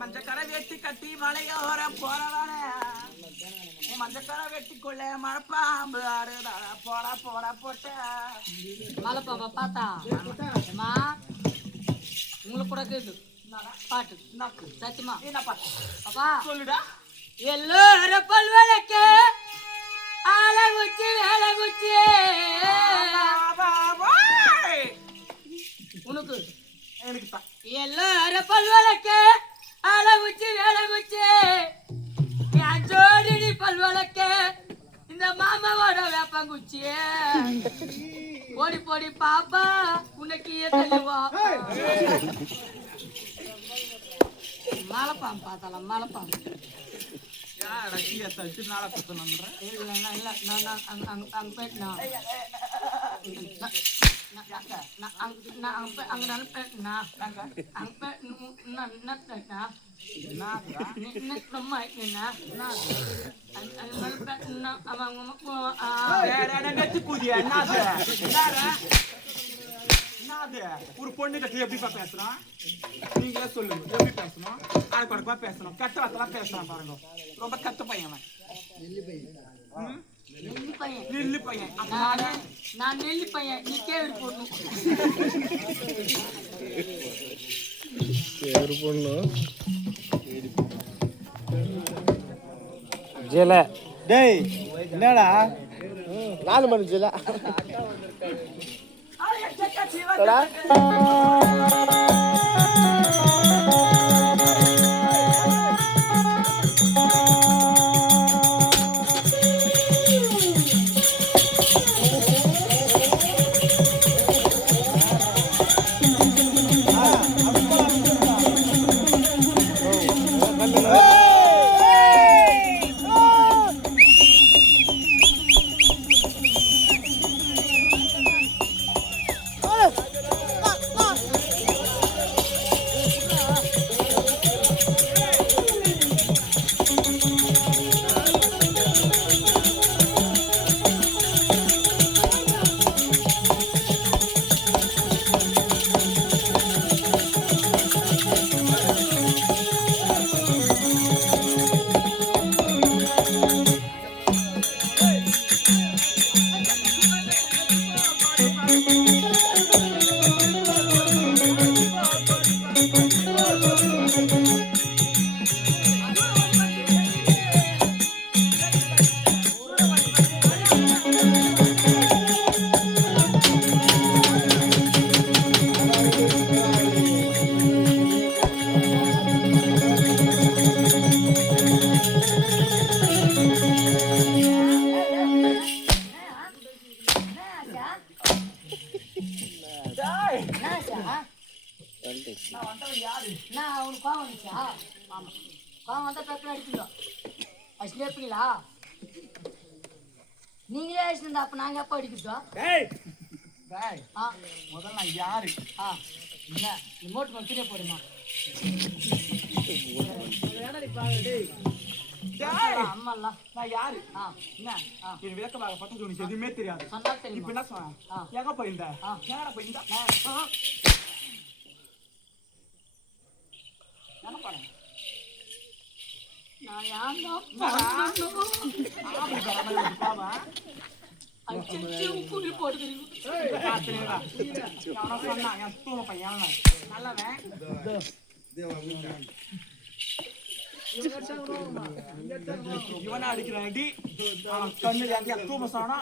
மஞ்சக்கரை வெட்டி கட்டி மலையோர போறவனே மஞ்சக்கரை வெட்டி கொள்ள மழைப்பாம்பு ஆடுதா போடா போடா போட்ட மலைப்பாம்பா பார்த்தா உங்களுக்கு கூட கேது பாட்டு நாக்கு சத்தியமா என்ன பாட்டு அப்பா சொல்லுடா எல்லோரும் பல்வழக்கு ஆலகுச்சி வேலகுச்சி உனக்கு எனக்கு தான் எல்லோரும் பல்வழக்கு ஆலகுச்சி வேலகுச்சி என் ஜோடி நீ பல்வழக்கு இந்த மாமாவோட வேப்பங்குச்சி போடி போடி பாப்பா உனக்கு தெளிவா மலைப்பாம்பு பார்த்தாலாம் மலைப்பாம்பு நாளை குத்தணுன்ற இல்லை நான் அங்கே போயிட்டுனா அங்கே நான் போயிட்டுனா அங்கே போயிட்டுனா ரொம்ப ஆயிட்டுனா அது மேலே போயிட்டுனா அவங்க கூதியா ஒரு பொண்ணு கட்டி எப்படிப்பா பேசுறான் நீங்களே சொல்லுங்க எப்படி பேசணும் அடக்கொடக்கா பேசணும் கட்ட வார்த்தைலாம் பேசுறான் பாருங்க ரொம்ப கத்த பையன் நெல்லி பையன் நான் நெல்லி பையன் நீ கேள்வி போடணும் ஜெல டேய் என்னடா 4 மணி ஜெல நான் அவனுக்கு கோவம் வந்துச்சா ஆமாம் கோவம் வந்தால் பெப்பர் அடிச்சுடும் அடிச்சுட்டு வைப்பீங்களா நீங்களே அடிச்சுருந்தா அப்போ நாங்கள் எப்போ அடிக்கிட்டோம் முதல்ல நான் யாரு இல்லை நீ மோட்டு மேலே திரிய போடுமா அம்மால நான் யாரு என்ன என் விளக்கமாக பட்டது உனக்கு எதுவுமே தெரியாது சொன்னா தெரியும் இப்ப என்ன சொன்னேன் எங்க போயிருந்த எங்கடா போயிருந்தா என்ன பண்ண நான் யாருந்தா கூலி போட்டு சொன்னா என் தூம பையன் நல்லவன் இவனா அடிக்கிறாண்டி கண்ணு தூம சானா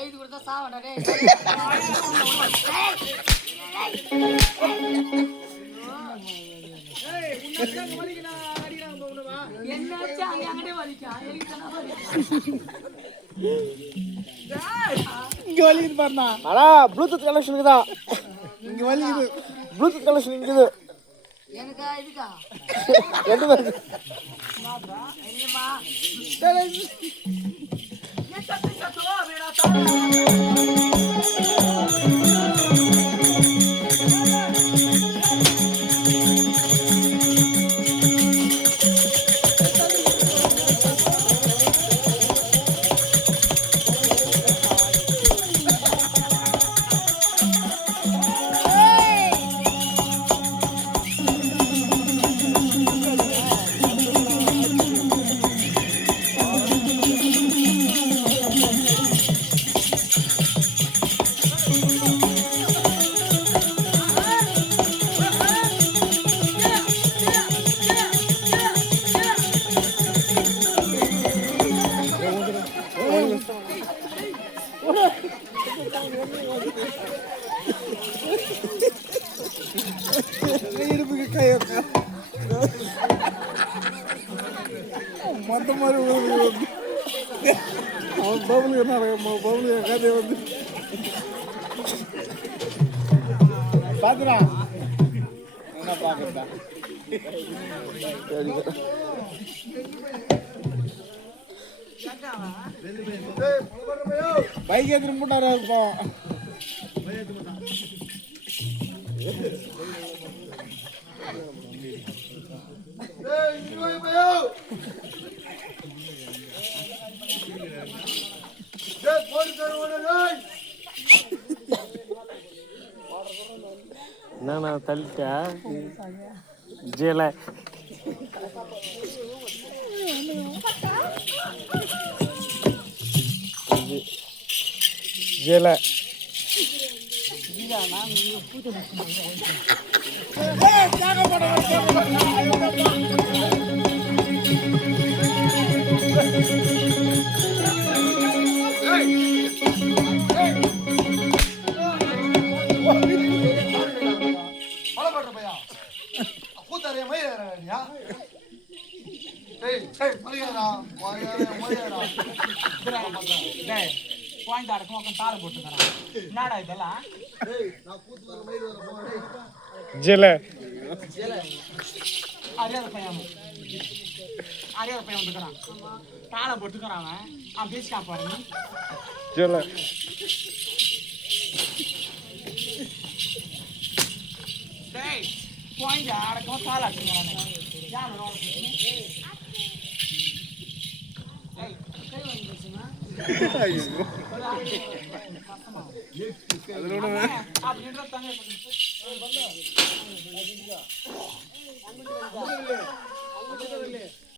ஐது கொடுத்தா சாவடே என்னாச்சு அங்க அங்கடே வலிக்கா இங்க வலிக்குது பாருண்ணா ஆனா ப்ளூடூத் கனெக்ஷனுக்கு தான் இங்க வலிக்குது ப்ளூடூத் கனெக்ஷன் இருக்குது எனக்கா இதுக்கா ரெண்டு பேருக்கு இல்லம்மா மொத்த மாதிரி அவன் பவுலுக்கு என்ன பவுலுக்கு கதையை வந்து பாத்துடா என்ன பாக்குறதா பைக் எடுத்துட்டு போட்டாரா இருப்போம் என்னண்ணா தள்ளிட்டா ஜேல ஜேல பாயிண்ட் அடக்கம் தாளம் போட்டுக்கிறான் என்னடா இதெல்லாம் ஜேல அறியாத பையன் வந்துக்கிறான் தாளம் போட்டுக்கிறான் அவன் பேசிக்கான் பாருங்க ஜேல டேய் பாயிண்ட் அடக்கம் தாளம் அடிச்சுக்கிறானே யார் அப்படின்ற தங்க